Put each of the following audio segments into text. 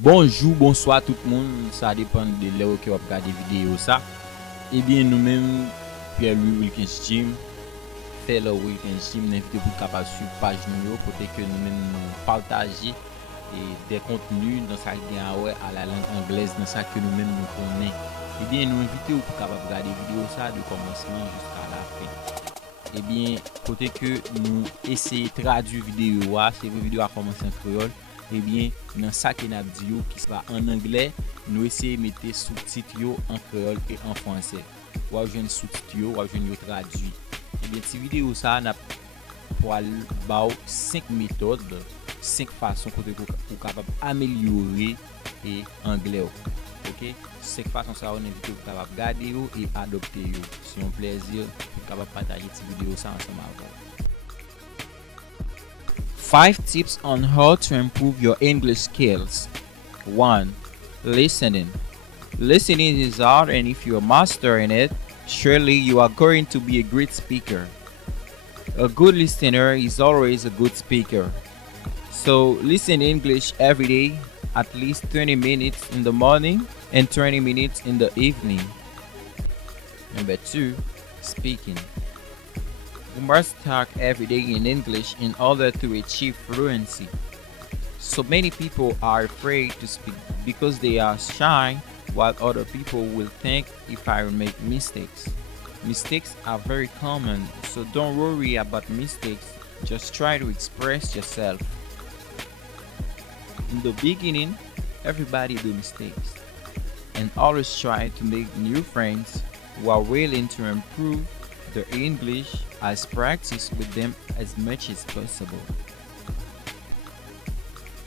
Bonjour, bonsoir tout le monde, ça dépend de l'heure que vous regardez vidéo ça. Eh bien nous-mêmes, Pierre-Louis Wilkins Jim, Fellow Wilkins Jim, nous invitons pour capable suivre page nous pour que nous-mêmes nous partager des contenus dans sa à la langue anglaise dans ça que nous-mêmes nous connaissons. Eh bien nous invitons pour capable regarder vidéo ça du commencement jusqu'à la fin. Eh bien, côté que nous essayons de traduire vidéo, c'est une vidéo à commencer en créole. Eh bien, dans ça qui n'a dit qui sera en anglais, nous essayons de mettre sous-titres en créole et en français. Ou je ne sous-titres, ou je ne traduit. Eh bien, cette vidéo ça n'a pour 5 méthodes, 5 façons pour capable améliorer et anglais. OK, 5 façons ça on invite pour capable garder et adopter. C'est un plaisir pour capable partager cette vidéo ça ensemble avec vous. 5 tips on how to improve your English skills. 1. Listening. Listening is hard, and if you are mastering it, surely you are going to be a great speaker. A good listener is always a good speaker. So listen English every day, at least 20 minutes in the morning and 20 minutes in the evening. Number 2. Speaking. You must talk every day in English in order to achieve fluency. So many people are afraid to speak because they are shy, while other people will think if I make mistakes. Mistakes are very common, so don't worry about mistakes, just try to express yourself. In the beginning, everybody do mistakes, and always try to make new friends who are willing to improve their English as practice with them as much as possible.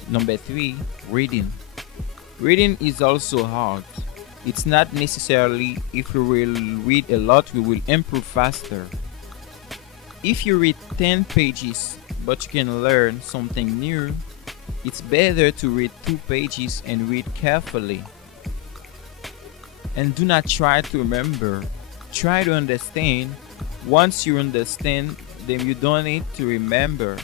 Number 3. Reading. Reading is also hard. It's not necessarily if we will read a lot we will improve faster. If you read 10 pages but you can learn something new, it's better to read 2 pages and read carefully. And do not try to remember, try to understand. Once you understand, then you don't need to remember.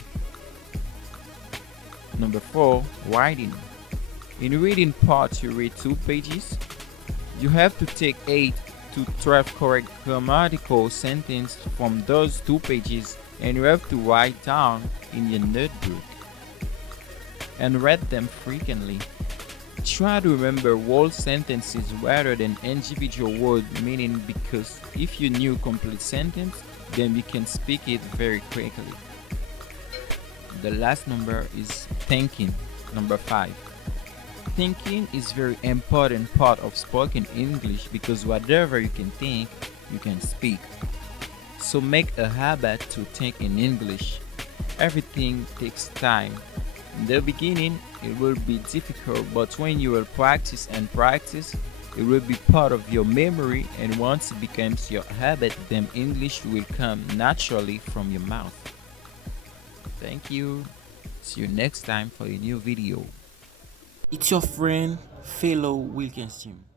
Number 4. Writing. In reading part, you read 2 pages. You have to take 8 to 12 correct grammatical sentences from those 2 pages, and you have to write down in your notebook and read them frequently. Try to remember whole sentences rather than individual word meaning, because if you knew complete sentence, then you can speak it very quickly. The last number is thinking. Number 5. Thinking is very important part of spoken English because whatever you can think, you can speak. So make a habit to think in English. Everything takes time. In the beginning, it will be difficult, but when you will practice and practice, it will be part of your memory, and once it becomes your habit, then English will come naturally from your mouth. Thank you. See you next time for a new video. It's your friend, Fellow Wilkins Jim.